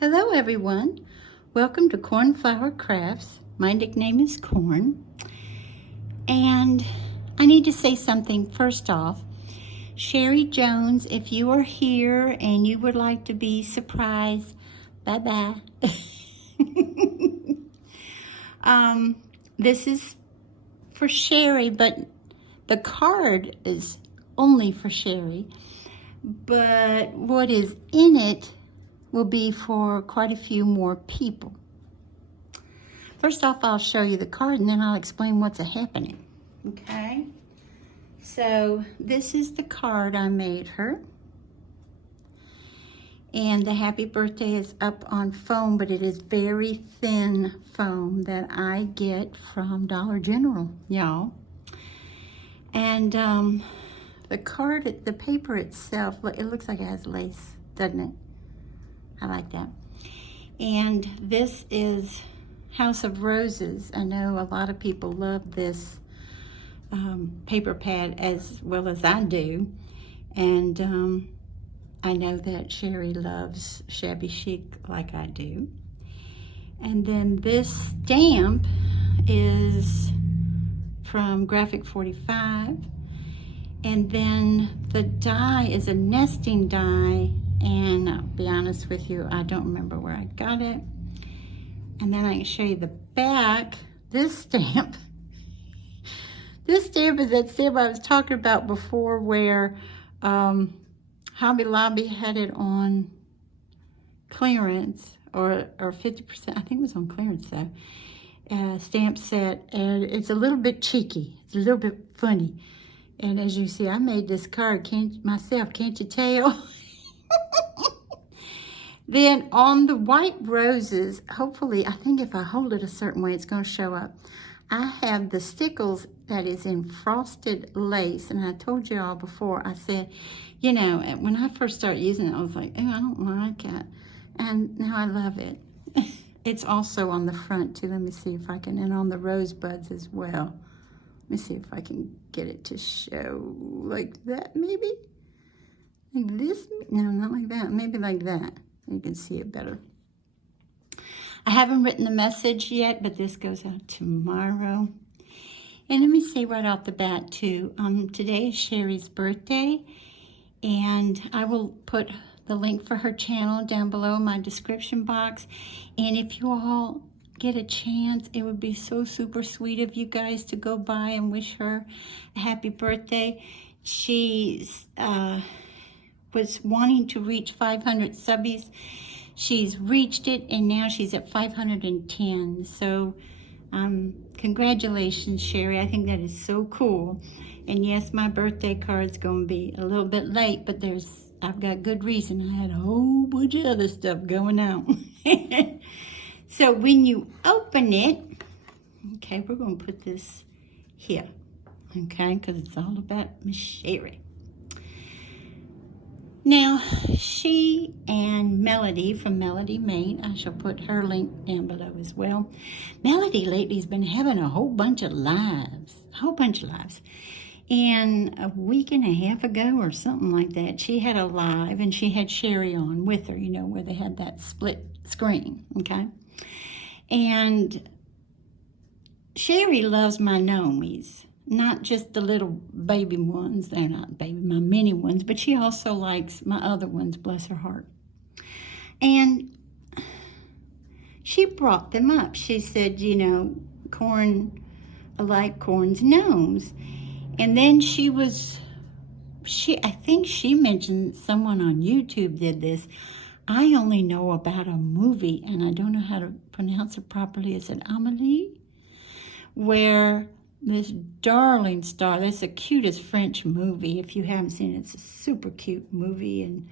Hello everyone, welcome to Cornflower Crafts. My nickname is Corn, and I need to say something first off. Sherrie Jones, if you are here and you would like to be surprised, bye-bye. This is for Sherrie, but the card is only for Sherrie. But what is in it will be for quite a few more people. First off, I'll show you the card and then I'll explain what's happening. Okay? So this is the card I made her. And the happy birthday is up on foam, but it is very thin foam that I get from Dollar General, y'all. And the card, the paper itself, it looks like it has lace, doesn't it? I like that. And this is House of Roses. I know a lot of people love this paper pad as well as I do. And I know that Sherrie loves shabby chic like I do. And then this stamp is from Graphic 45. And then the die is a nesting die. And I'll be honest with you, I don't remember where I got it. And then I can show you the back. This stamp. This stamp is that stamp I was talking about before where Hobby Lobby had it on clearance or 50%. I think it was on clearance though. Stamp set, and it's a little bit cheeky. It's a little bit funny. And as you see, I made this card myself, can't you tell? Then on the white roses, hopefully, I think if I hold it a certain way, it's going to show up. I have the stickles that is in frosted lace. And I told you all before, I said, you know, when I first started using it, I was like, oh, I don't like it. And now I love it. It's also on the front too. Let me see if I can, and on the rosebuds as well. Let me see if I can get it to show like that, maybe. Like this? No, not like that. Maybe like that. You can see it better. I haven't written the message yet, but this goes out tomorrow. And let me say right off the bat, too, today is Sherrie's birthday, and I will put the link for her channel down below in my description box. And if you all get a chance, it would be so super sweet of you guys to go by and wish her a happy birthday. She's was wanting to reach 500 subbies. She's reached it, and now she's at 510. So congratulations, Sherrie. I think that is so cool. And yes, my birthday card's gonna be a little bit late, but I've got good reason. I had a whole bunch of other stuff going on. So when you open it, okay, we're gonna put this here, okay, because it's all about Miss Sherrie. Now, she and Melody from Melody Made, I shall put her link down below as well. Melody lately has been having a whole bunch of lives. And a week and a half ago or something like that, she had a live and she had Sherrie on with her, you know, where they had that split screen, okay? And Sherrie loves my gnomies. Not just the little baby ones, they're not baby, my mini ones, but she also likes my other ones, bless her heart. And she brought them up. She said, you know, Corn, I like Corn's gnomes. And then I think she mentioned someone on YouTube did this. I only know about a movie, and I don't know how to pronounce it properly. Is it Amélie? Where this darling star, that's the cutest French movie. If you haven't seen it, it's a super cute movie, and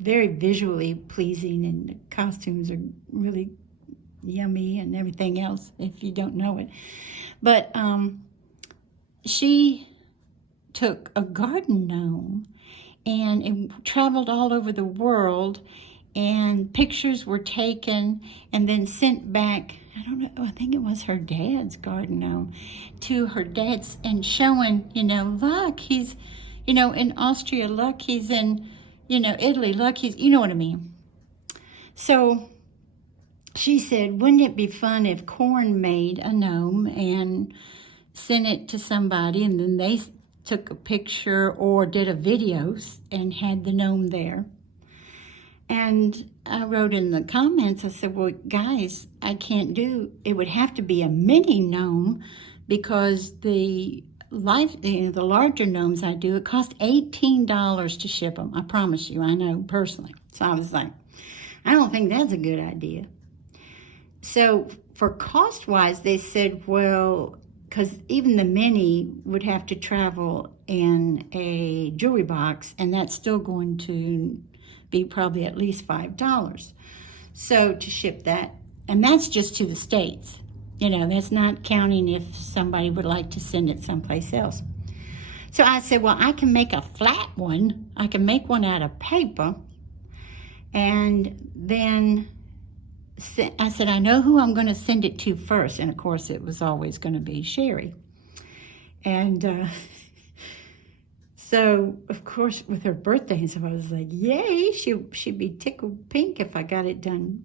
very visually pleasing, and the costumes are really yummy and everything else if you don't know it. But she took a garden gnome and it traveled all over the world, and pictures were taken and then sent back. I don't know, I think it was her dad's garden gnome, to her dad's, and showing, you know, look, he's, you know, in Austria, look, he's in, you know, Italy, look, he's, you know what I mean. So she said, wouldn't it be fun if Corn made a gnome and sent it to somebody, and then they took a picture or did a video and had the gnome there. And I wrote in the comments, I said, well, guys, I can't do, it would have to be a mini gnome, because the larger gnomes I do, it costs $18 to ship them. I promise you, I know personally. So I was like, I don't think that's a good idea. So for cost-wise, they said, well, because even the mini would have to travel in a jewelry box, and that's still going to be probably at least $5. So to ship that, and that's just to the States. You know, that's not counting if somebody would like to send it someplace else. So I said, well, I can make a flat one. I can make one out of paper. And then I said, I know who I'm going to send it to first. And of course, it was always going to be Sherrie. And so, of course, with her birthday and stuff, I was like, yay, she'd be tickled pink if I got it done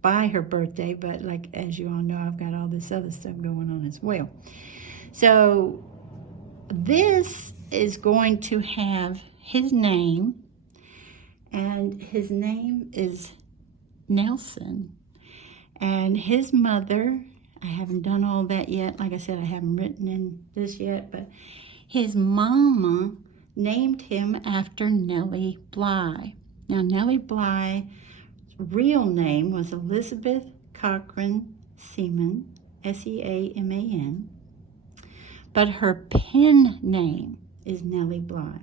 by her birthday. But like, as you all know, I've got all this other stuff going on as well. So this is going to have his name, and his name is Nelson. And his mother, I haven't done all that yet. Like I said, I haven't written in this yet, but his mama named him after Nellie Bly. Now, Nellie Bly's real name was Elizabeth Cochran Seaman, S-E-A-M-A-N, but her pen name is Nellie Bly.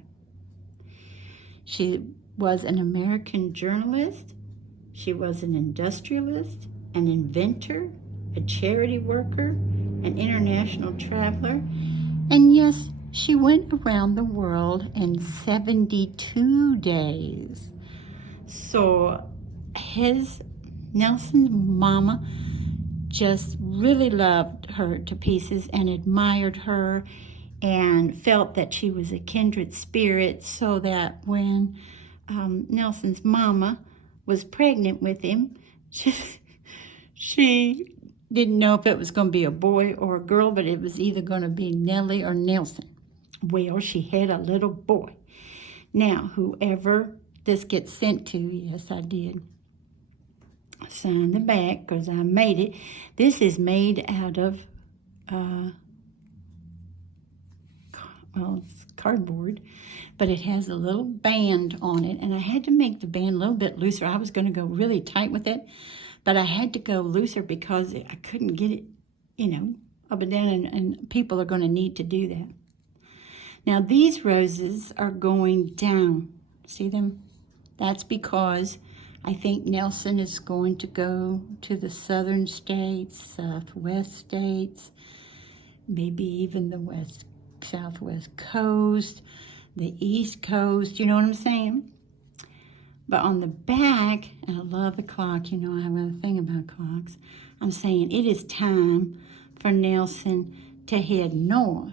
She was an American journalist. She was an industrialist, an inventor, a charity worker, an international traveler, and yes, she went around the world in 72 days. So Nelson's mama just really loved her to pieces and admired her and felt that she was a kindred spirit, so that when Nelson's mama was pregnant with him, she didn't know if it was going to be a boy or a girl, but it was either going to be Nellie or Nelson. Well, she had a little boy. Now, whoever this gets sent to, yes, I did sign the back because I made it. This is made out of, it's cardboard, but it has a little band on it, and I had to make the band a little bit looser. I was going to go really tight with it, but I had to go looser because I couldn't get it, up and down, and people are going to need to do that. Now, these roses are going down. See them? That's because I think Nelson is going to go to the southern states, southwest states, maybe even the southwest coast, the east coast, you know what I'm saying? But on the back, and I love the clock, I have a thing about clocks, I'm saying it is time for Nelson to head north.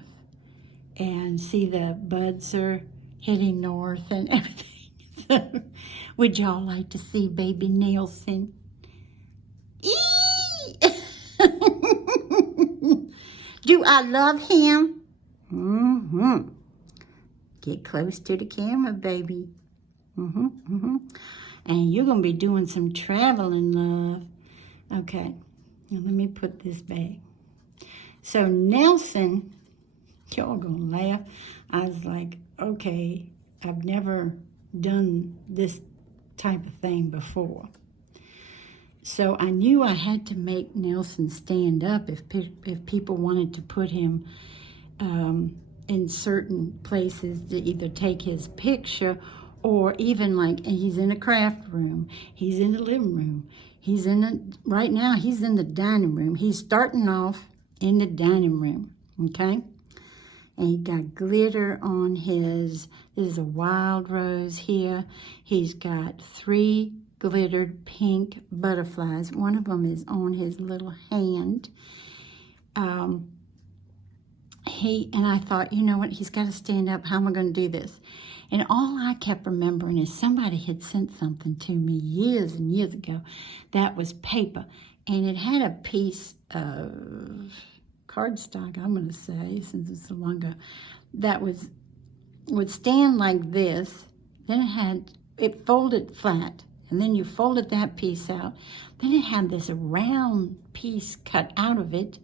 And see, the buds are heading north and everything. So, would y'all like to see baby Nelson? Do I love him? Mm-hmm. Get close to the camera, baby. Mm-hmm, mm-hmm. And you're going to be doing some traveling, love. Okay, now let me put this back. So Nelson, y'all going to laugh. I was like, okay, I've never done this type of thing before. So I knew I had to make Nelson stand up if people wanted to put him in certain places to either take his picture, or even like he's in a craft room, he's in the living room, right now he's in the dining room. He's starting off in the dining room, okay? And he got glitter on his, this is a wild rose here. He's got 3 glittered pink butterflies. One of them is on his little hand. And I thought, you know what, he's got to stand up. How am I going to do this? And all I kept remembering is somebody had sent something to me years and years ago that was paper. And it had a piece of cardstock, I'm going to say, since it's so long ago, that would stand like this. Then it folded flat. And then you folded that piece out. Then it had this round piece cut out of it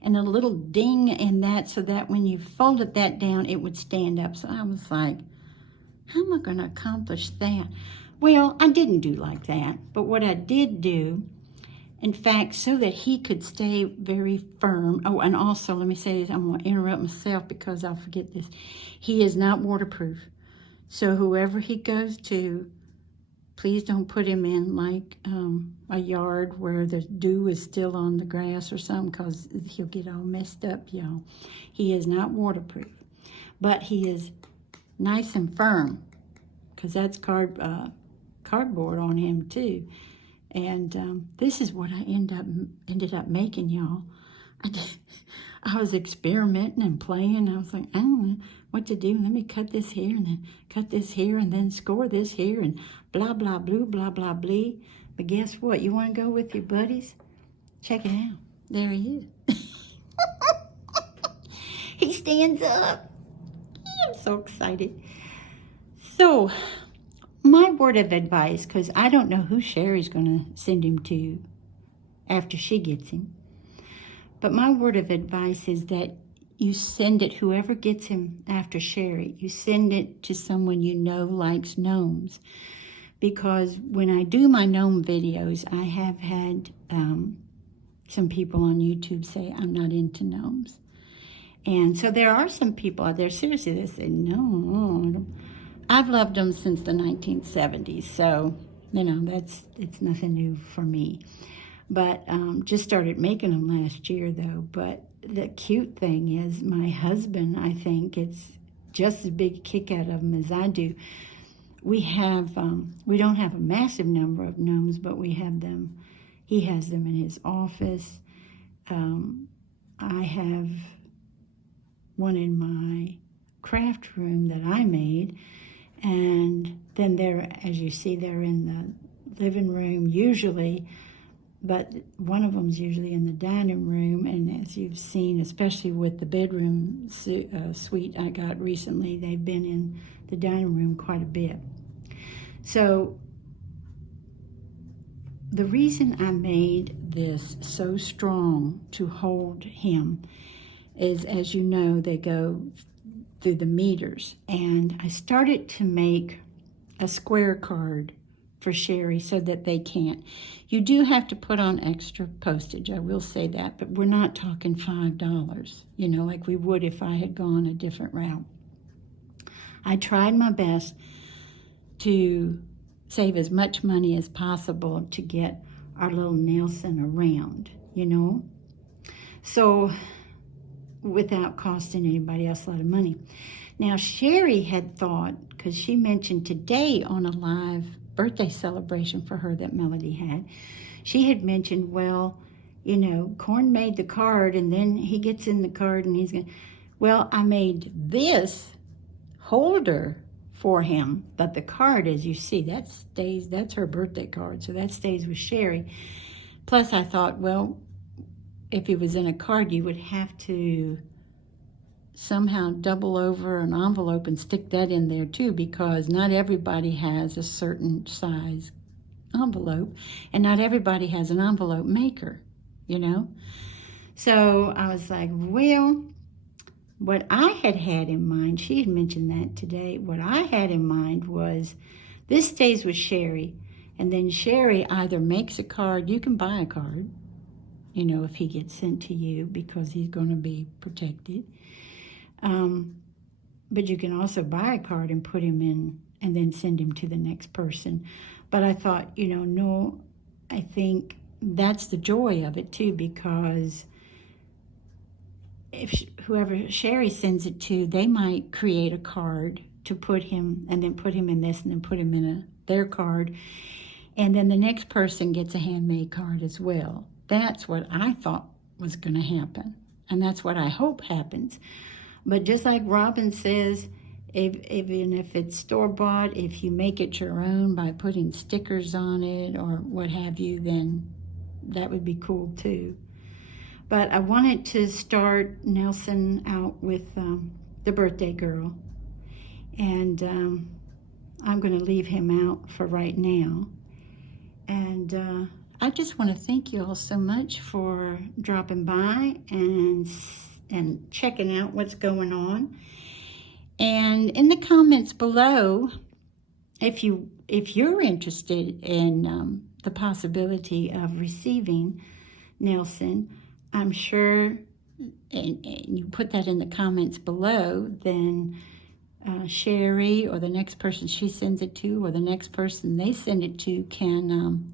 and a little ding in that so that when you folded that down, it would stand up. So I was like, how am I going to accomplish that? Well, I didn't do like that. But what I did do, in fact, so that he could stay very firm. Oh, and also, let me say this. I'm going to interrupt myself because I'll forget this. He is not waterproof. So whoever he goes to, please don't put him in like a yard where the dew is still on the grass or something, because he'll get all messed up, y'all. He is not waterproof. But he is nice and firm, because that's cardboard on him too. And this is what I ended up making, y'all. I was experimenting and playing. I was like, I don't know what to do. Let me cut this here and then cut this here and then score this here and blah, blah, blue, blah, blah, blee. But guess what? You want to go with your buddies? Check it out. There he is. He stands up. I'm so excited. So, my word of advice, because I don't know who Sherrie's going to send him to after she gets him. But my word of advice is that you send it, whoever gets him after Sherrie, you send it to someone you know likes gnomes. Because when I do my gnome videos, I have had some people on YouTube say I'm not into gnomes. And so there are some people out there, seriously, that say, no, I've loved them since the 1970s. So, you know, it's nothing new for me. But just started making them last year, though. But the cute thing is my husband, I think, it's just as big a kick out of them as I do. We don't have a massive number of gnomes, but we have them. He has them in his office. I have one in my craft room that I made. And then as you see, they're in the living room usually. But one of them's usually in the dining room, and as you've seen, especially with the bedroom suite I got recently, they've been in the dining room quite a bit. So the reason I made this so strong to hold him is, as you know, they go through the meters. And I started to make a square card for Sherrie so that they can't. You do have to put on extra postage, I will say that, but we're not talking $5, you know, like we would if I had gone a different route. I tried my best to save as much money as possible to get our little Nelson around, you know, so without costing anybody else a lot of money. Now, Sherrie had thought, because she mentioned today on a live birthday celebration for her that Melody had, she had mentioned, well, you know, Corn made the card and then he gets in the card and he's going to, well, I made this holder for him, but the card, as you see, that's her birthday card, so that stays with Sherrie. Plus I thought, well, if it was in a card, you would have to somehow double over an envelope and stick that in there too, because not everybody has a certain size envelope and not everybody has an envelope maker, you know. So I was like, well, what I had in mind, she had mentioned that today, what I had in mind was this stays with Sherrie, and then Sherrie either makes a card, you can buy a card, you know, if he gets sent to you, because he's going to be protected. But you can also buy a card and put him in and then send him to the next person. But I thought, you know, no, I think that's the joy of it too, because if whoever Sherrie sends it to, they might create a card to put him and then put him in this and then put him in their card. And then the next person gets a handmade card as well. That's what I thought was going to happen. And that's what I hope happens. But just like Robin says, even if it's store-bought, if you make it your own by putting stickers on it or what have you, then that would be cool too. But I wanted to start Nelson out with the birthday girl. And I'm going to leave him out for right now. And I just want to thank you all so much for dropping by and checking out what's going on. And in the comments below, if you're interested in the possibility of receiving Nelson, I'm sure, and you put that in the comments below, then Sherrie or the next person she sends it to or the next person they send it to can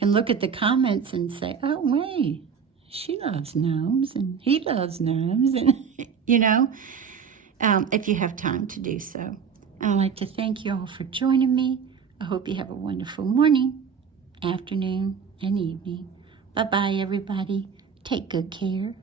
look at the comments and say, oh, wait, she loves gnomes and he loves gnomes, and you know, if you have time to do so. And I'd like to thank you all for joining me. I hope you have a wonderful morning, afternoon, and evening. Bye-bye, everybody. Take good care.